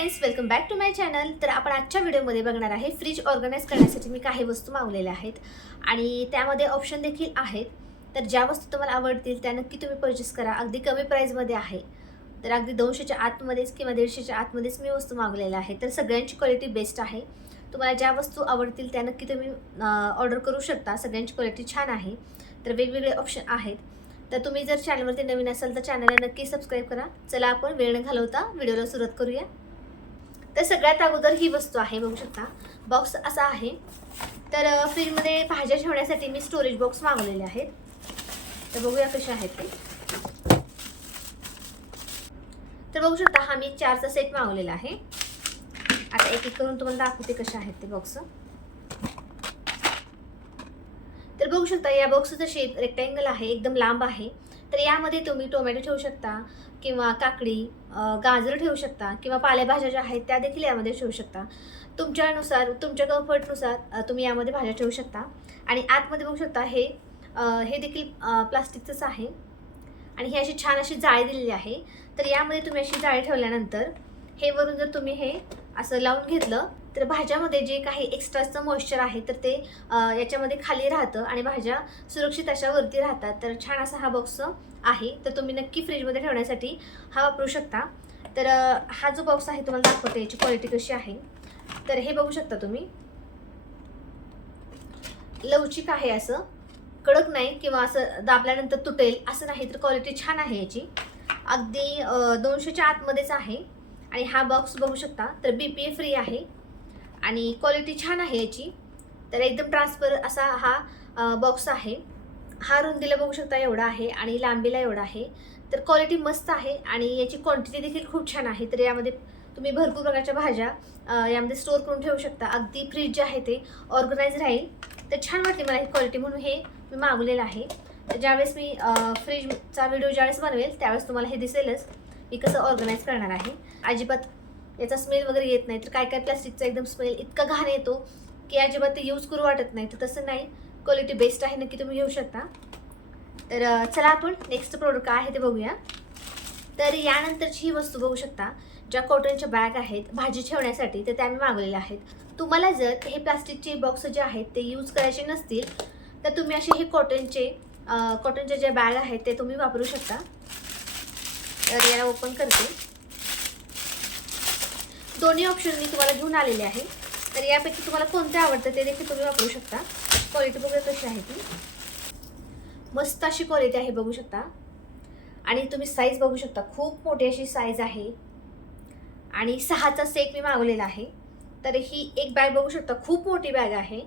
Friends, welcome back to my channel. तर आपण आजच्या व्हिडिओमध्ये बघणार आहे फ्रीज ऑर्गनाइज करण्यासाठी मी काही वस्तू मागवलेल्या आहेत आणि त्यामध्ये ऑप्शन देखील आहेत। तर ज्या वस्तू तुम्हाला आवडतील त्या नक्की तुम्ही परचेस करा। अगदी कमी प्राईजमध्ये आहे, तर अगदी 200च्या आतमध्येच किंवा 150च्या आतमध्येच मी वस्तू मागवलेल्या आहेत। तर सगळ्यांची क्वालिटी बेस्ट आहे। तुम्हाला ज्या वस्तू आवडतील त्या नक्की तुम्ही ऑर्डर करू शकता। सगळ्यांची क्वालिटी छान आहे। तर वेगवेगळे ऑप्शन आहेत। तर तुम्ही जर चॅनलवरती नवीन असाल तर चॅनलला नक्की सबस्क्राईब करा। चला आपण वेळ न घालवता व्हिडिओला सुरुवात करूया। तर सगळ्यात अगोदर ही वस्तू आहे, बघू शकता बॉक्स असा आहे। तर फ्रीजमध्ये भाज्या ठेवण्यासाठी मी स्टोरेज बॉक्स मागवलेले आहेत। तर बघूया कसे आहेत ते। तर बघू शकता हा मी 4चा सेट मागवलेला आहे। आता एक एक करून तुम्हाला दाखवते कसे आहेत ते बॉक्स। तर बघू शकता या बॉक्सचा शेप रेक्टँगल आहे, एकदम लांब आहे। तर यामध्ये तुम्ही टोमॅटो ठेवू शकता किंवा काकडी, गाजर ठेवू शकता किंवा पालेभाज्या ज्या आहेत त्या देखील यामध्ये ठेवू शकता। तुमच्यानुसार, तुमच्या कम्फर्टनुसार तुम्ही यामध्ये भाज्या ठेवू शकता। आणि आतमध्ये बघू शकता हे देखील प्लास्टिकचंच आहे आणि ही अशी छान अशी जाळी दिलेली आहे। तर यामध्ये तुम्ही अशी जाळी ठेवल्यानंतर हे वरून जर तुम्ही हे असं लावून घेतलं तर भाज्यामध्ये जे काही एक्स्ट्राचं मॉइश्चर आहे तर ते याच्यामध्ये खाली राहतं आणि भाज्या सुरक्षित अशा वरती राहतात। तर छान असा हा बॉक्स आहे। तर तुम्ही नक्की फ्रीजमध्ये ठेवण्यासाठी हा वापरू शकता। तर हा जो बॉक्स आहे तुम्हाला दाखवते याची क्वालिटी कशी आहे। तर हे बघू शकता तुम्ही, लवचिक आहे, असं कडक नाही किंवा असं दाबल्यानंतर तुटेल असं नाही। तर क्वालिटी छान आहे याची, अगदी 200च्या आतमध्येच आहे। आणि हा बॉक्स बघू शकता तर BPA फ्री आहे आणि क्वालिटी छान आहे याची। तर एकदम ट्रान्सफर असा हा बॉक्स आहे। हा रुंदीला बघू शकता एवढा आहे आणि लांबीला एवढा आहे। तर क्वालिटी मस्त आहे आणि याची क्वांटिटी देखील खूप छान आहे। तर यामध्ये तुम्ही भरपूर प्रकारच्या भाज्या यामध्ये स्टोअर करून ठेवू शकता। अगदी फ्रीज जे आहे ते ऑर्गनाइज राहील। तर छान वाटली मला ही क्वालिटी, म्हणून हे मी मागवलेलं आहे। तर ज्यावेळेस मी फ्रीजचा व्हिडिओ ज्यावेळेस बनवेल त्यावेळेस तुम्हाला हे दिसेलच मी कसं ऑर्गनाइज करणार आहे। अजिबात याचा स्मेल वगैरे येत नाही। तर काय काय प्लास्टिकचा एकदम स्मेल इतका घाण येतो की अजिबात ते यूज करू वाटत नाही। तर तसं नाही, क्वालिटी बेस्ट आहे, नक्की तुम्ही घेऊ शकता। तर चला आपण नेक्स्ट प्रोडक्ट काय आहे ते बघूया। तर यानंतरची ही वस्तू बघू शकता, ज्या कॉटनच्या बॅग आहेत भाजी ठेवण्यासाठी, तर त्या मी मागवलेल्या आहेत। तुम्हाला जर हे प्लास्टिकचे बॉक्स जे आहेत ते यूज करायचे नसतील तर तुम्ही असे हे कॉटनचे जे बॅग आहेत ते तुम्ही वापरू शकता। तर याला ओपन करते। दोन्ही ऑप्शन मी तुम्हाला घेऊन आलेले आहे। तर यापैकी तुम्हाला कोणते आवडतं ते देखील तुम्ही वापरू शकता। क्वालिटी बघूया कशी आहे ती, मस्त अशी क्वालिटी आहे, बघू शकता। आणि तुम्ही साईज बघू शकता, खूप मोठी अशी साईज आहे आणि 6चा सेट मी मागवलेला आहे। तर ही एक बॅग बघू शकता, खूप मोठी बॅग आहे।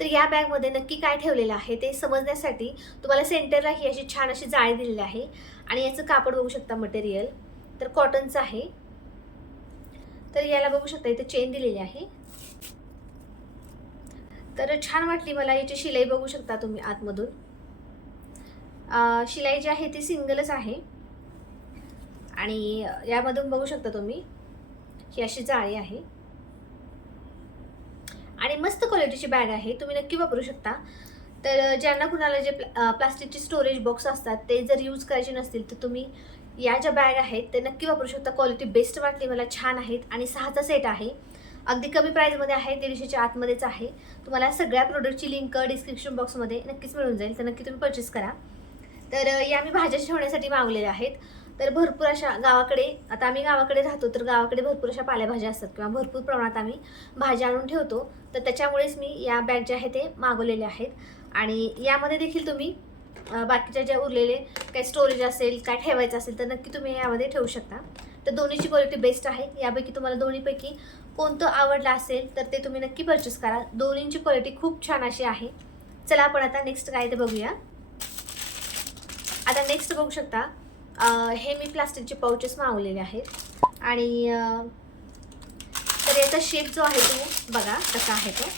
तर या बॅगमध्ये नक्की काय ठेवलेलं आहे ते समजण्यासाठी तुम्हाला सेंटरला ही अशी छान अशी जाळी दिलेली आहे आणि याचं कापड बघू शकता, मटेरियल तर कॉटनचं आहे। तर याला बघू शकता इथे चेन दिलेली आहे। तर छान वाटली मला याची शिलाई, बघू शकता तुम्ही आतमधून शिलाई जी आहे ती सिंगलच आहे आणि यामधून बघू शकता तुम्ही ही अशी जाळी आहे आणि मस्त क्वालिटीची बॅग आहे, तुम्ही नक्की वापरू शकता। तर ज्यांना कुणाला जे प्लास्टिकचे स्टोरेज बॉक्स असतात ते जर यूज करायचे नसतील तर तुम्ही या ज्या बॅग आहेत ते नक्की वापरू शकता। क्वालिटी बेस्ट वाटली मला, छान आहेत आणि 6चा सेट आहे, अगदी कमी प्राईजमध्ये आहे, 150च्या आतमध्येच आहे। तुम्हाला सगळ्या प्रोडक्टची लिंक डिस्क्रिप्शन बॉक्समध्ये नक्कीच मिळून जाईल, तर नक्की तुम्ही परचेस करा। तर या मी भाज्या ठेवण्यासाठी मागवलेल्या आहेत। तर भरपूर अशा गावाकडे, आता आम्ही गावाकडे राहतो तर गावाकडे भरपूर अशा पालेभाज्या असतात किंवा भरपूर प्रमाणात आम्ही भाज्या आणून ठेवतो। तर त्याच्यामुळेच मी या बॅग जे आहे ते मागवलेले आहेत। आणि यामध्ये देखील तुम्ही बाकीच्या ज्या उरलेले काही स्टोरेज असेल, काय ठेवायचं असेल तर नक्की तुम्ही यामध्ये ठेवू शकता। तर दोन्हीची क्वालिटी बेस्ट आहे। यापैकी तुम्हाला दोन्हीपैकी कोणतं आवडलं असेल तर ते तुम्ही नक्की परचेस करा। दोन्हींची क्वालिटी खूप छान अशी आहे। चला आपण आता नेक्स्ट काय ते बघूया। आता नेक्स्ट बघू शकता, हे मी प्लास्टिकचे पाउचेस मागवलेले आहेत आणि तर याचा शेप जो आहे तो बघा कसा आहे। तो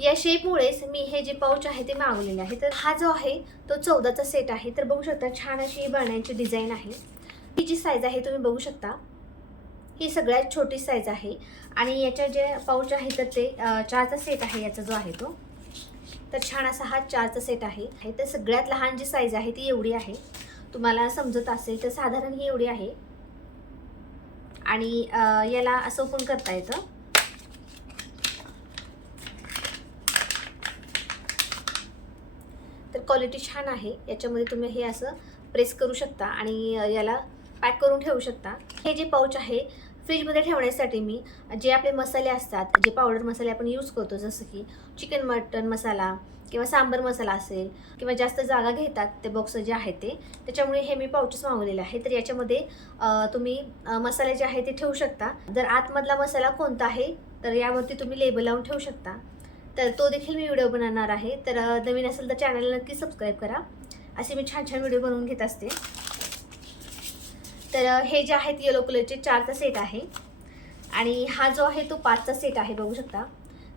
या शेपमुळेच मी हे जे पाउच आहे ते मागवलेले आहे। तर हा जो आहे तो 14चा सेट आहे। तर बघू शकता छान अशी बनण्याची डिझाईन आहे। ही जी साईज आहे तुम्ही बघू शकता, ही सगळ्यात छोटी साईज आहे आणि याच्या जे पाउच आहे तर ते 4चा सेट आहे याचा जो आहे तो। तर छान असा हा 4चा सेट आहे। तर सगळ्यात लहान जी साईज आहे ती एवढी आहे, तुम्हाला समजत असेल तर साधारण ही एवढी आहे। आणि याला असं ओपन करता येतं. तर क्वालिटी छान आहे. याच्यामध्ये तुम्ही हे असं प्रेस करू शकता आणि याला पॅक करून ठेवू शकता. हे जे पाऊच आहे फ्रीजमध्ये ठेवण्यासाठी मी जे आपले मसाले असतात, जे पावडर मसाले आपण यूज करतो, जसं की चिकन मटन मसाला किंवा सांबर मसाला असेल किंवा जास्त जागा घेतात ते बॉक्स जे आहे ते, त्याच्यामुळे हे मी पाऊचेस मागवलेले आहे. तर याच्यामध्ये तुम्ही मसाले जे आहे ते ठेवू शकता. जर आतमधला मसाला कोणता आहे तर यावरती तुम्ही लेबल लावून ठेवू शकता. तर तो देखील मी व्हिडिओ बनवणार आहे. तर नवीन असेल तर चॅनलला नक्की सबस्क्राईब करा. असे मी छान छान व्हिडिओ बनवून घेत असते. तर हे जे आहेत येलो कलरचे 4चा सेट आहे आणि हा जो आहे तो 5चा सेट आहे, बघू शकता.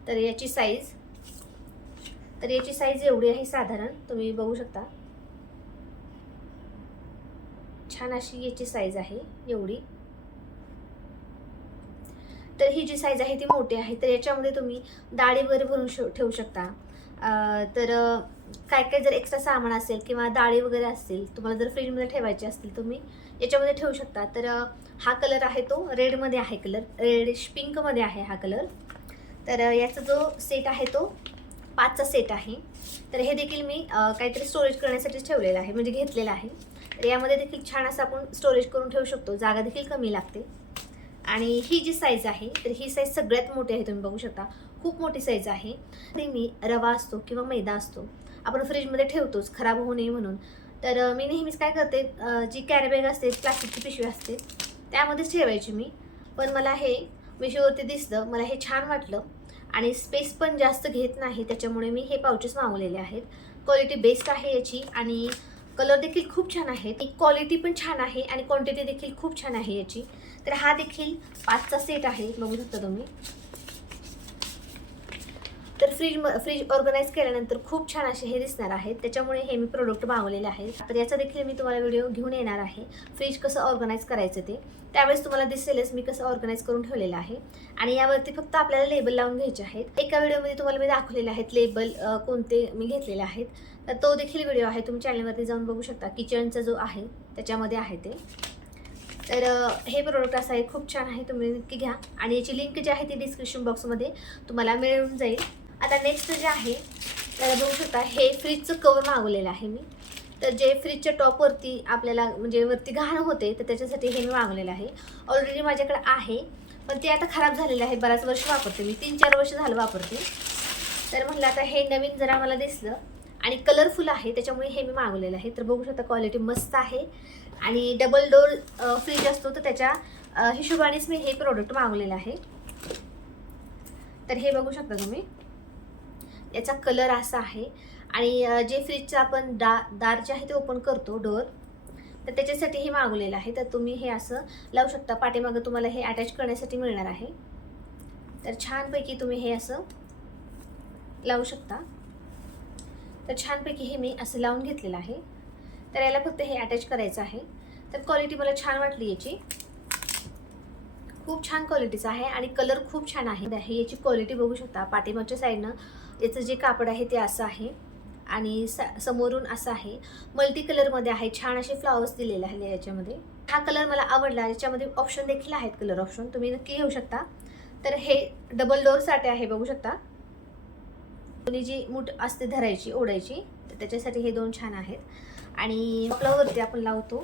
तर याची साईज एवढी आहे साधारण, तुम्ही बघू शकता. छान अशी याची साईज आहे एवढी. तर ही जी साईज आहे ती मोठी आहे. तर याच्यामध्ये तुम्ही डाळी वगैरे भरून ठेवू शकता. तर काय काय जर एक्स्ट्रा सामान असेल किंवा डाळी वगैरे असतील, तुम्हाला जर फ्रीजमध्ये ठेवायचे असतील तुम्ही याच्यामध्ये ठेवू शकता. तर हा कलर आहे तो रेडमध्ये आहे, कलर रेडिश पिंकमध्ये आहे हा कलर. तर याचा जो सेट आहे तो 5चा सेट आहे. तर हे देखील मी काहीतरी स्टोरेज करण्यासाठी ठेवलेलं आहे, म्हणजे घेतलेलं आहे. तर यामध्ये देखील छान असं आपण स्टोरेज करून ठेवू शकतो, जागा देखील कमी लागते. आणि ही जी साईज आहे तर ही साईज सगळ्यात मोठी आहे, तुम्ही बघू शकता. खूप मोठी साईज आहे. ते मी रवा असतो किंवा मैदा असतो, आपण फ्रीजमध्ये ठेवतोच खराब होऊ नये म्हणून. तर मी नेहमीच काय करते, जी कॅरी बॅग असते, प्लास्टिकची पिशवी असते, त्यामध्येच ठेवायची मी. पण मला हे मिशोवरती दिसलं, मला हे छान वाटलं आणि स्पेस पण जास्त घेत नाही, त्याच्यामुळे मी हे पाउचेस मागवलेले आहेत. क्वालिटी बेस्ट आहे याची आणि कलर देखील खूप छान आहे. क्वालिटी पण छान आहे आणि क्वांटिटी देखील खूप छान आहे याची. तर हा देखील 5चा सेट आहे, बघू शकता तुम्ही. तर फ्रीज ऑर्गनाईज केल्यानंतर खूप छान असे हे दिसणार आहेत, त्याच्यामुळे हे मी प्रोडक्ट मागवलेले आहेत. तर याचा देखील मी तुम्हाला व्हिडिओ घेऊन येणार आहे, फ्रीज कसं ऑर्गनाईज करायचं ते. त्यावेळेस तुम्हाला दिसेलच मी कसं ऑर्गनाईज करून ठेवलेलं आहे. आणि यावरती फक्त आपल्याला लेबल लावून घ्यायचे आहेत. एका व्हिडिओमध्ये तुम्हाला मी दाखवलेले आहेत लेबल कोणते मी घेतलेले आहेत. तर तो देखील व्हिडिओ आहे, तुम्ही चॅनलवरती जाऊन बघू शकता. किचनचा जो आहे त्याच्यामध्ये आहे ते. तर हे प्रोडक्ट असं आहे, खूप छान आहे, तुम्ही नक्की घ्या. आणि याची लिंक जी आहे ती डिस्क्रिप्शन बॉक्समध्ये तुम्हाला मिळून जाईल. आता नेक्स्ट जे आहे त्याला बघू शकता, हे फ्रीजचं कवर मागवलेलं आहे मी. तर जे फ्रीजच्या टॉपवरती आपल्याला म्हणजे वरती घाण होते, तर त्याच्यासाठी हे मी मागवलेलं आहे. ऑलरेडी माझ्याकडे आहे, पण ते आता खराब झालेलं आहे. बराच वर्ष वापरते मी, 3-4 वर्ष झालं वापरते. तर म्हटलं आता हे नवीन जरा मला दिसलं आणि कलरफुल आहे, त्याच्यामुळे हे मी मागवलेलं आहे. तर बघू शकता क्वालिटी मस्त आहे आणि डबल डोर फ्रीज असतो, तर त्याच्या हिशोबानेच मी हे प्रोडक्ट मागवलेलं आहे. तर हे बघू शकता तुम्ही, याचा कलर असा आहे. आणि जे फ्रीजचं आपण दार जे आहे ते ओपन करतो, डोअर, तर त्याच्यासाठी हे मागवलेलं आहे. तर तुम्ही हे असं लावू शकता. पाठीमागं तुम्हाला हे अटॅच करण्यासाठी मिळणार आहे. तर छानपैकी तुम्ही हे असं लावू शकता. तर छानपैकी हे मी असं लावून घेतलेलं आहे. तर याला फक्त हे अटॅच करायचं आहे. तर क्वालिटी मला छान वाटली याची, खूप छान क्वालिटीचं आहे आणि कलर खूप छान आहे. याची क्वालिटी बघू शकता. पाठीमागच्या साईडनं याचं जे कापड आहे ते असं आहे आणि समोरून असं आहे, मल्टी कलरमध्ये आहे. छान असे फ्लावर्स दिलेले आहे याच्यामध्ये. हा कलर मला आवडला. याच्यामध्ये ऑप्शन देखील आहेत, कलर ऑप्शन तुम्ही नक्की घेऊ शकता. तर हे डबल डोअरसाठी आहे, बघू शकता. दोन्ही जी मूठ असते धरायची, ओढायची, तर त्याच्यासाठी हे दोन छान आहेत. आणि टॉपलावरती आपण लावतो.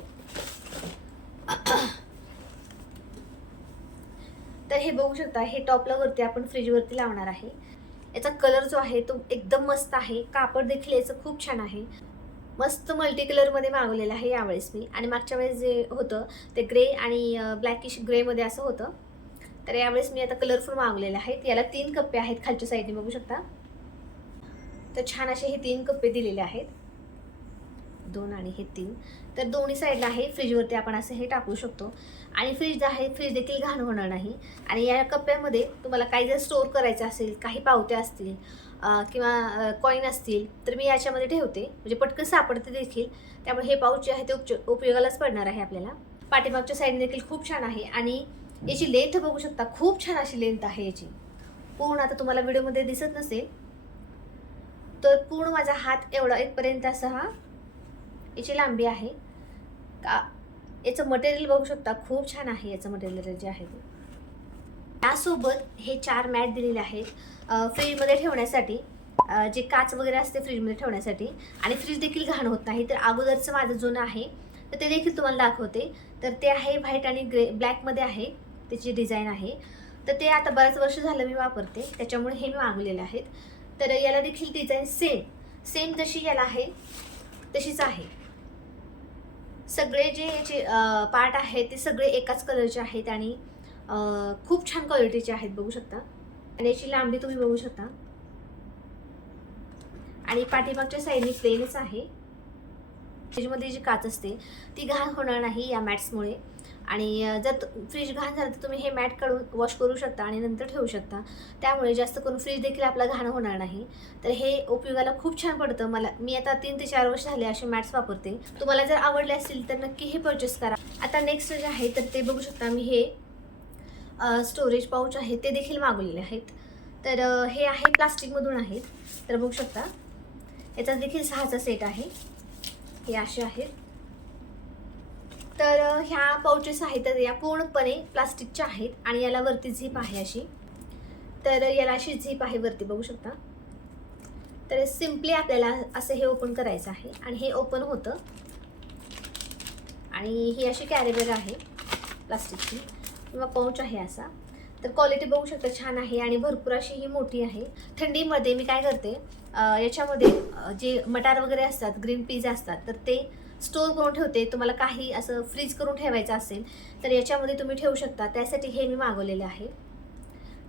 तर हे बघू शकता, हे टॉपलावरती आपण फ्रीजवरती लावणार आहे. याचा कलर जो आहे तो एकदम मस्त आहे. कापड देखील याचं खूप छान आहे. मस्त मल्टी कलरमध्ये मागवलेलं आहे यावेळेस मी. आणि मागच्या वेळेस जे होतं ते ग्रे आणि ब्लॅकिश ग्रेमध्ये असं होतं. तर यावेळेस मी आता कलरफुल मागवलेलं आहे. याला 3 कप्पे आहेत, खालच्या साईडने बघू शकता. तर छान असे हे 3 कप्पे दिलेले आहेत, 2 आणि हे 3. तर दोन्ही साईडला आहे. फ्रीजवरती आपण असं हे टाकू शकतो आणि फ्रीज आहे, फ्रीज देखील घाण होणार नाही. आणि या कप्प्यामध्ये तुम्हाला काही जर स्टोअर करायचं असेल, काही पावत्या असतील किंवा कॉईन असतील, तर मी याच्यामध्ये ठेवते, म्हणजे पटकन सापडते देखील. त्यामुळे हे पाऊच जे आहे ते उपयोगालाच पडणार आहे आपल्याला. पाठीमागच्या साईडने देखील खूप छान आहे आणि याची लेंथ बघू शकता, खूप छान अशी लेंथ आहे याची. पूर्ण आता तुम्हाला व्हिडिओमध्ये दिसत नसेल तर पूर्ण माझा हात एवढा इथपर्यंत असा हा याची लांबी आहे. याचं मटेरियल बघू शकता, खूप छान आहे याचं मटेरियल जे आहे ते. त्यासोबत हे 4 मॅट दिलेले आहेत फ्रीजमध्ये ठेवण्यासाठी, जे काच वगैरे असते फ्रीजमध्ये ठेवण्यासाठी, आणि फ्रीज देखील घाण होत नाही. तर अगोदरचं माझं जुनं आहे तर ते देखील तुम्हाला दाखवते. तर ते आहे व्हाईट आणि ब्लॅकमध्ये आहे, त्याची डिझाईन आहे. तर ते आता बऱ्याच वर्ष झालं मी वापरते, त्याच्यामुळे हे मी मागवलेले आहेत. तर याला देखील डिझाईन सेम जशी याला आहे तशीच आहे. सगळे जे याचे पार्ट आहेत ते सगळे एकाच कलरचे आहेत आणि खूप छान क्वालिटीचे आहेत बघू शकता. आणि याची लांबी तुम्ही बघू शकता. आणि पाठीमागच्या साईडने प्लेनच आहे. फ्रीजमध्ये जी काच असते ती घाण होणार नाही या मॅट्समुळे. आणि जर फ्रीज घाण झालं तर तुम्ही हे मॅट काढून वॉश करू शकता आणि नंतर ठेवू शकता. त्यामुळे जास्त करून फ्रीज देखील आपला घाण होणार नाही. तर हे उपयोगाला खूप छान पडतं. मी आता 3 ते 4 वर्ष झाले असे मॅट्स वापरते. तुम्हाला जर आवडले असतील तर नक्की हे परचेस करा. आता नेक्स्ट जे आहे तर ते बघू शकता, मी हे स्टोरेज पाऊच आहे ते देखील मागवलेले आहेत. तर हे आहे प्लास्टिकमधून आहेत. तर बघू शकता याचा देखील 6चा सेट आहे. हे असे आहेत. तर ह्या पाउचेस आहेत तर या पूर्णपणे प्लास्टिकच्या आहेत आणि याला वरती झीप आहे अशी. तर याला अशी झीप आहे वरती बघू शकता. तर सिम्पली आपल्याला असं हे ओपन करायचं आहे आणि हे ओपन होतं. आणि ही अशी कॅरीबॅग आहे प्लास्टिकची किंवा पाऊच आहे असा. तर क्वालिटी बघू शकता छान आहे आणि भरपूर अशी ही मोठी आहे. थंडीमध्ये मी काय करते, याच्यामध्ये जे मटार वगैरे असतात, ग्रीन पीज असतात, तर ते स्टोर करून ठेवते. तुम्हाला काही असं फ्रीज करून ठेवायचं असेल तर याच्यामध्ये तुम्ही ठेवू शकता. त्यासाठी हे मी मागवलेले आहे.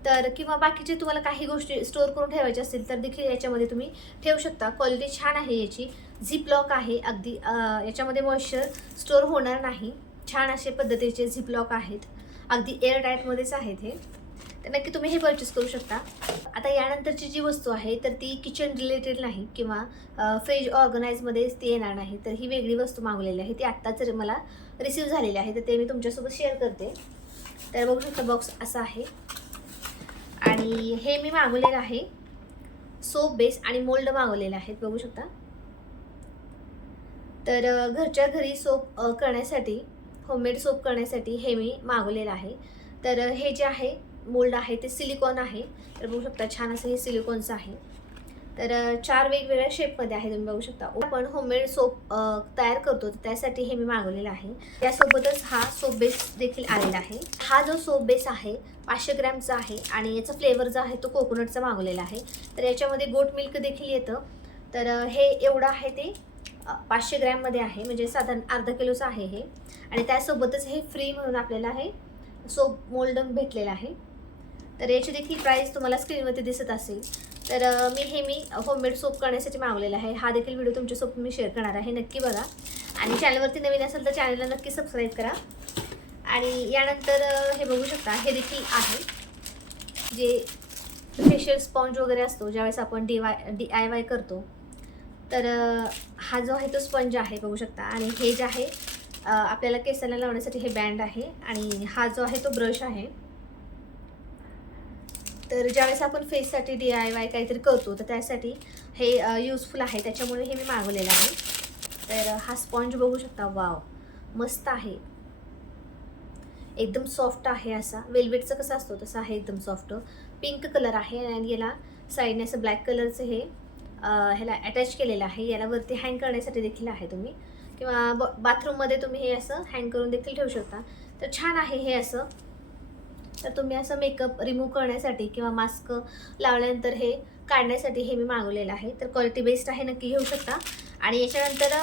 तर किंवा बाकीचे तुम्हाला काही गोष्टी स्टोअर करून ठेवायच्या असतील तर देखील याच्यामध्ये तुम्ही ठेवू शकता. क्वालिटी छान आहे याची. झिप लॉक आहे अगदी. याच्यामध्ये मॉइश्चर स्टोअर होणार नाही. छान असे पद्धतीचे झिप लॉक आहेत. अगदी एअर टाईटमध्येच आहेत हे. तर नक्की तुम्ही हे परचेस करू शकता. आता यानंतरची जी वस्तू आहे तर ती किचन रिलेटेड नाही किंवा फ्रीज ऑर्गनाईजमध्येच ती येणार नाही. तर ही वेगळी वस्तू मागवलेली आहे. ती आत्ताच मला रिसीव झालेली आहे. तर ते मी तुमच्यासोबत शेअर करते. तर बघू शकता बॉक्स असा आहे. आणि हे मी मागवलेलं आहे सोप बेस आणि मोल्ड मागवलेले आहेत बघू शकता. तर घरच्या घरी सोप करण्यासाठी, होममेड सोप करण्यासाठी हे मी मागवलेलं आहे. तर हे जे आहे मोल्ड आहे ते सिलिकॉन आहे. तर बघू शकता छान असं हे सिलिकॉनचं आहे. तर 4 वेगवेगळ्या शेपमध्ये आहे, तुम्ही बघू शकता. आपण होममेड सोप तयार करतो तर त्यासाठी हे मी मागवलेलं आहे. त्यासोबतच हा सोप बेस देखील आलेला आहे. हा जो सोप बेस आहे 500 ग्रॅमचा आहे आणि याचा फ्लेवर जो आहे तो कोकोनटचा मागवलेला आहे. तर याच्यामध्ये गोट मिल्क देखील येतं. तर हे एवढं आहे ते 500 ग्रॅममध्ये आहे, म्हणजे साधारण अर्धा किलोचं आहे हे. आणि त्यासोबतच हे फ्री म्हणून आपल्याला हे सोप मोल्ड भेटलेलं आहे. तर याची देखील प्राईस तुम्हाला स्क्रीनवरती दिसत असेल. तर मी होममेड सोप करण्यासाठी मागवलेला आहे. हा देखील व्हिडिओ तुमच्यासोबत मी शेअर करणार आहे, नक्की बघा. आणि चॅनलवरती नवीन असेल तर चॅनलला नक्की सबस्क्राईब करा. आणि यानंतर हे बघू शकता, हे देखील आहे जे फेशियल स्पॉन्ज वगैरे असतो ज्यावेळेस आपण DIY करतो. तर हा जो आहे तो स्पंज आहे बघू शकता. आणि हे जे आहे आपल्याला केसांना लावण्यासाठी हे बँड आहे. आणि हा जो आहे तो ब्रश आहे. तर ज्यावेळेस आपण फेससाठी DIY काहीतरी करतो तर त्यासाठी हे यूजफुल आहे, त्याच्यामुळे हे मी मागवलेलं आहे. तर हा स्पॉन्ज बघू शकता, वाव मस्त आहे, एकदम सॉफ्ट आहे. असा वेल्वेटचं कसं असतो तसं आहे, एकदम सॉफ्ट. पिंक कलर आहे आणि याला साईडने असं ब्लॅक कलरचं हे ह्याला अटॅच केलेलं आहे. याला वरती हँग करण्यासाठी देखील आहे, तुम्ही किंवा बाथरूममध्ये तुम्ही हे असं हँग करून देखील ठेवू शकता. तर छान आहे हे असं. तर तुम्ही असं मेकअप रिमूव्ह करण्यासाठी किंवा मास्क लावल्यानंतर हे काढण्यासाठी हे मी मागवलेलं आहे. तर क्वालिटी बेस्ट आहे, नक्की घेऊ शकता. आणि याच्यानंतर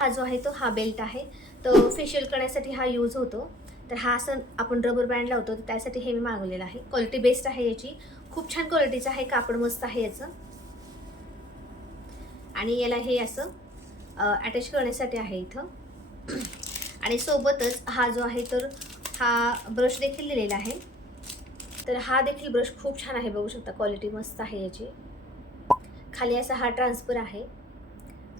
हा जो आहे तो हा बेल्ट आहे, तो फेशियल करण्यासाठी हा यूज होतो. तर हा असं आपण रबर बँड लावतो तर त्यासाठी हे मी मागवलेलं आहे. क्वालिटी बेस्ट आहे याची, खूप छान क्वालिटीचं आहे, कापड मस्त आहे याचं. आणि याला हे असं अटॅच करण्यासाठी आहे इथं. आणि सोबतच हा जो आहे तर हा ब्रश देखील दिलेला आहे. तर हा देखील ब्रश खूप छान आहे, बघू शकता क्वालिटी मस्त आहे याची. खाली असा हा ट्रान्सफर आहे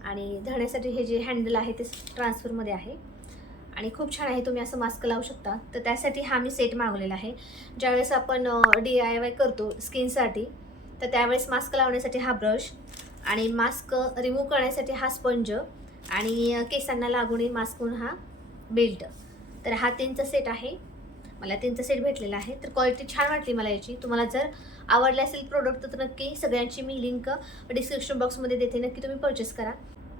आणि धरण्यासाठी हे जे हँडल आहे ते ट्रान्सफरमध्ये आहे. आणि खूप छान आहे, तुम्ही असं मास्क लावू शकता. तर त्यासाठी हा मी सेट मागवलेला आहे. ज्यावेळेस आपण DIY करतो स्किनसाठी तर त्यावेळेस मास्क लावण्यासाठी हा ब्रश आणि मास्क रिमूव्ह करण्यासाठी हा स्पंज आणि केसांना लागून मास्क म्हणून हा बेल्ट. तर हा 3चा सेट आहे. मला 3चा सेट भेटलेला आहे. तर क्वालिटी छान वाटली मला याची. तुम्हाला जर आवडले असेल प्रोडक्ट तर नक्की सगळ्यांची मी लिंक डिस्क्रिप्शन बॉक्समध्ये देते. नक्की तुम्ही परचेस करा.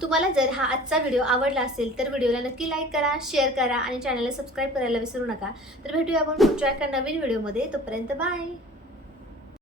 तुम्हाला जर हा आजचा व्हिडिओ आवडला असेल तर व्हिडिओला नक्की लाईक करा, शेअर करा आणि चॅनलला सबस्क्राईब करायला विसरू नका. तर भेटूया आपण पुढच्या एका नवीन व्हिडिओमध्ये. तोपर्यंत बाय.